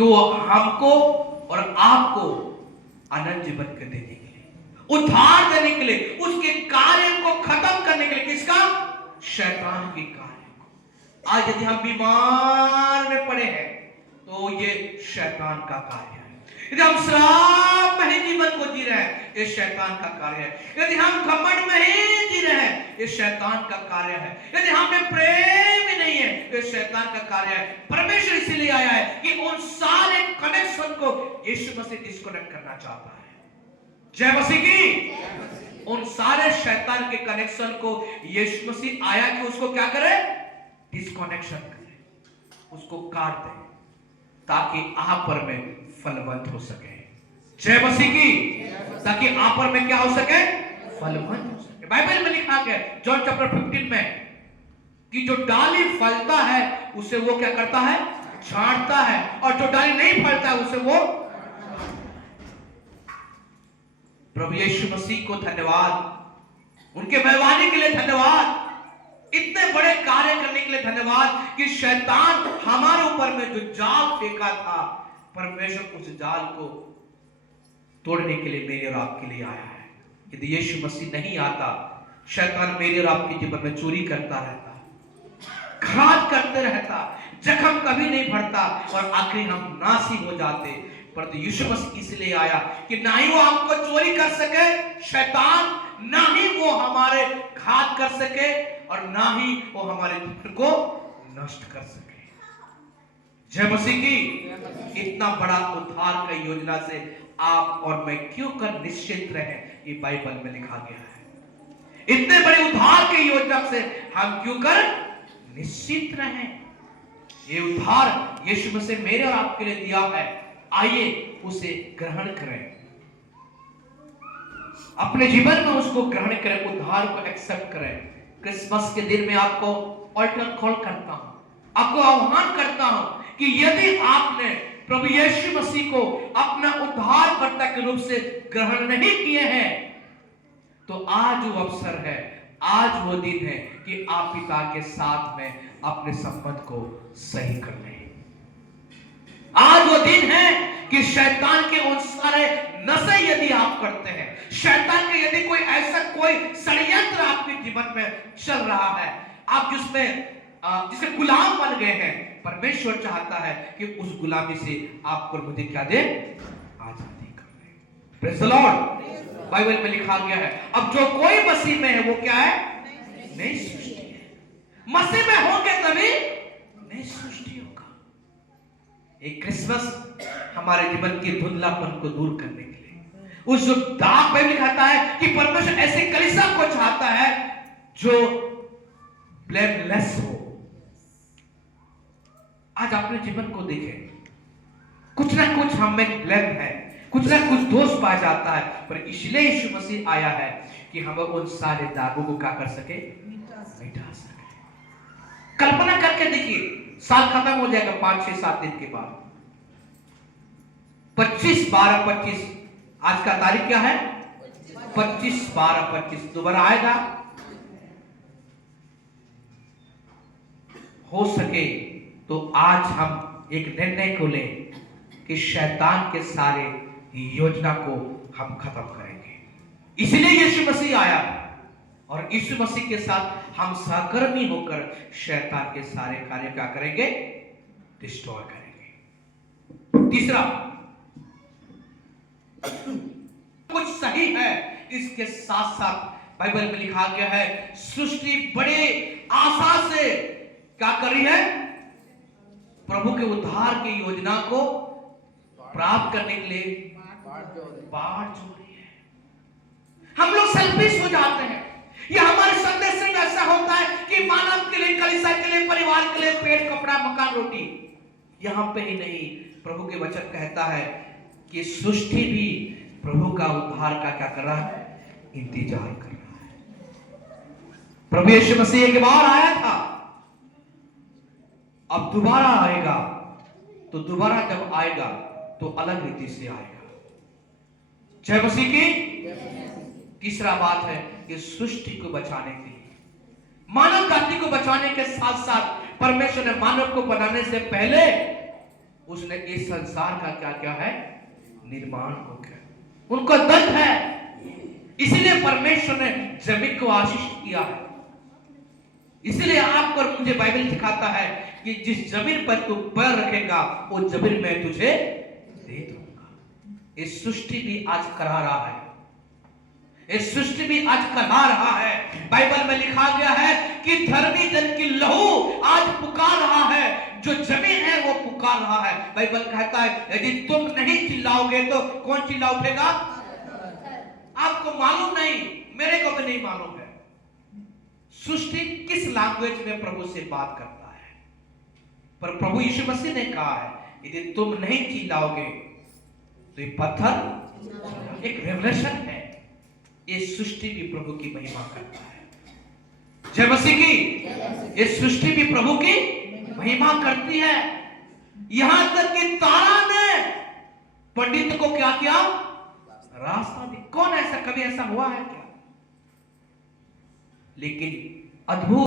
कि वो हमको और आपको अनंत जीवन के देने के लिए, उद्धार देने के लिए, उसके कार्य को खत्म करने के लिए। किसका? शैतान के कार्य को। आज यदि हम बीमार में पड़े हैं तो ये शैतान का कार्य है। यदि हम श्राप में ही जीवन को जी रहे हैं, ये शैतान का कार्य है। यदि हम घमंड में ही जी रहे हैं, ये शैतान का कार्य है। यदि हमें प्रेम ही नहीं है, ये शैतान का कार्य है। परमेश्वर इसलिए आया है कि उन सारे कनेक्शन को यीशु मसीह डिस्कनेक्ट करना चाहता है। जय मसीह की। उन सारे शैतान के कनेक्शन को यीशु मसीह आया कि उसको क्या करे? डिस्कनेक्शन करे, उसको काट दे, ताकि आप पर में फलवंत हो सके। जय मसीह की। ताकि आप पर में क्या हो सके? फलवंत हो सके। बाइबल में लिखा है जॉन चैप्टर 15 में कि जो डाली फलता है उसे वो क्या करता है? छांटता है, और जो डाली नहीं फलता है उसे वो। प्रभु यीशु मसीह को धन्यवाद, उनके मेहरबानी के लिए धन्यवाद, इतने बड़े कार्य करने के लिए धन्यवाद कि शैतान हमारे ऊपर में जो जाल फेंका था, परमेश्वर उस जाल को तोड़ने के लिए मेरे और आपके लिए आया है। यदि यीशु मसीह नहीं आता, शैतान मेरे और आपके जीवन में चोरी करता रहता, घात करते रहता, जख्म कभी नहीं भरता, और आखिर हम नासी हो जाते। परंतु यीशु मसीह इसलिए आया कि ना ही वो हमको चोरी कर सके शैतान, ना ही वो हमारे घात कर सके, और ना ही वो हमारे जीवन को नष्ट कर सके। जय मसीह की। इतना बड़ा उद्धार का योजना से आप और मैं क्यों कर निश्चित रहे, ये बाइबल में लिखा गया है। इतने बड़े उद्धार के योजना से हम क्यों कर निश्चित रहे। ये उद्धार यीशु मसीह मेरे और आपके लिए दिया है, आइए उसे ग्रहण करें, अपने जीवन में उसको ग्रहण करें, उद्धार को एक्सेप्ट करें। क्रिसमस के दिन में आपको ऑल्टर कॉल करता हूं, आपको आह्वान करता हूं कि यदि आपने प्रभु यीशु मसीह को अपना उद्धारकर्ता के रूप से ग्रहण नहीं किए हैं, तो आज वो अवसर है, आज वो दिन है कि आप पिता के साथ में अपने संबंध को सही कर लें। आज वो दिन है कि शैतान के उन सारे नशे यदि आप करते हैं, शैतान के यदि कोई ऐसा कोई षड्यंत्र आपके जीवन में चल रहा है, आप जिसके गुलाम बन गए हैं, परमेश्वर चाहता है कि उस गुलामी से आपको मुझे क्या दे? आजादी कर दे। Praise the Lord. बाइबल में लिखा गया है, अब जो कोई मसीह में है वो क्या है? नई सृष्टि है। मसीह में होंगे तभी नई सृष्टि होगा। एक क्रिसमस हमारे जीवन के धुंधलापन को दूर करने के लिए, उस जो दाग में लिखाता है कि परमेश्वर ऐसे कलीसिया को चाहता है जो ब्लेमलेस हो। आज अपने जीवन को देखें, कुछ ना कुछ हम में ब्लेम है, कुछ ना कुछ दोष पा जाता है, पर इसलिए यीशु मसीह आया है कि हम उन सारे दागों को क्या कर सके? मिटा सके। कल्पना करके देखिए, साल खत्म हो जाएगा 5, 6, 7 दिन के बाद, 25/12/25, आज का तारीख क्या है? 25/12/25 दोबारा आएगा। हो सके तो आज हम एक निर्णय को लें कि शैतान के सारे योजना को हम खत्म करेंगे। इसलिए यीशु मसीह आया, और यीशु मसीह के साथ हम सहकर्मी होकर शैतान के सारे कार्य क्या करेंगे? डिस्ट्रॉय करेंगे। तीसरा, कुछ सही है, इसके साथ साथ बाइबल में लिखा गया है, सृष्टि बड़े आशा से क्या कर रही है? प्रभु के उद्धार की योजना को प्राप्त करने के लिए बाढ़ जो रही है। हम लोग सेल्फिश हो जाते हैं। यह हमारे संदेश में ऐसा होता है कि मानव के लिए, कलीसिया के लिए, परिवार के लिए पेट, कपड़ा, मकान, रोटी। यहां पे ही नहीं, प्रभु के वचन कहता है कि सृष्टि भी प्रभु का उद्धार का क्या कर रहा है? इंतजार कर रहा है। प्रभु यीशु मसीह एक बार आया था, अब दोबारा आएगा, तो दोबारा जब आएगा तो अलग रीति से आएगा। जय मसीह की। तीसरा बात है कि सृष्टि को बचाने के लिए, मानव जाति को बचाने के साथ साथ परमेश्वर ने मानव को बनाने से पहले उसने इस संसार का क्या क्या है, निर्माण हो गया। उनको दर्द है, इसलिए परमेश्वर ने जमीन को आशीष किया है। इसलिए आपको और मुझे बाइबल सिखाता है कि जिस जमीन पर तू पैर रखेगा वो जमीन मैं तुझे दे दूंगा। इस सृष्टि भी आज करा रहा है, इस सृष्टि भी आज करा रहा है। बाइबल में लिखा गया है कि धर्मी जन की लहू आज पुकार रहा है, जो जमीन है वो पुकार रहा है। बाइबल कहता है यदि तुम नहीं चिल्लाओगे तो कौन चिल्ला उठेगा? आपको मालूम नहीं, मेरे को भी नहीं मालूम है सृष्टि किस लैंग्वेज में प्रभु से बात करता है, पर प्रभु यीशु मसीह ने कहा है यदि तुम नहीं चिल्लाओगे तो ये पत्थर, एक रेवलेशन है। ये सृष्टि भी प्रभु की महिमा करता है। जय मसीह की। ये सृष्टि भी प्रभु की महिमा करती है। यहां तक कि तारा ने पंडित को क्या किया? रास्ता दी। कौन ऐसा, कभी ऐसा हुआ है क्या? लेकिन अद्भुत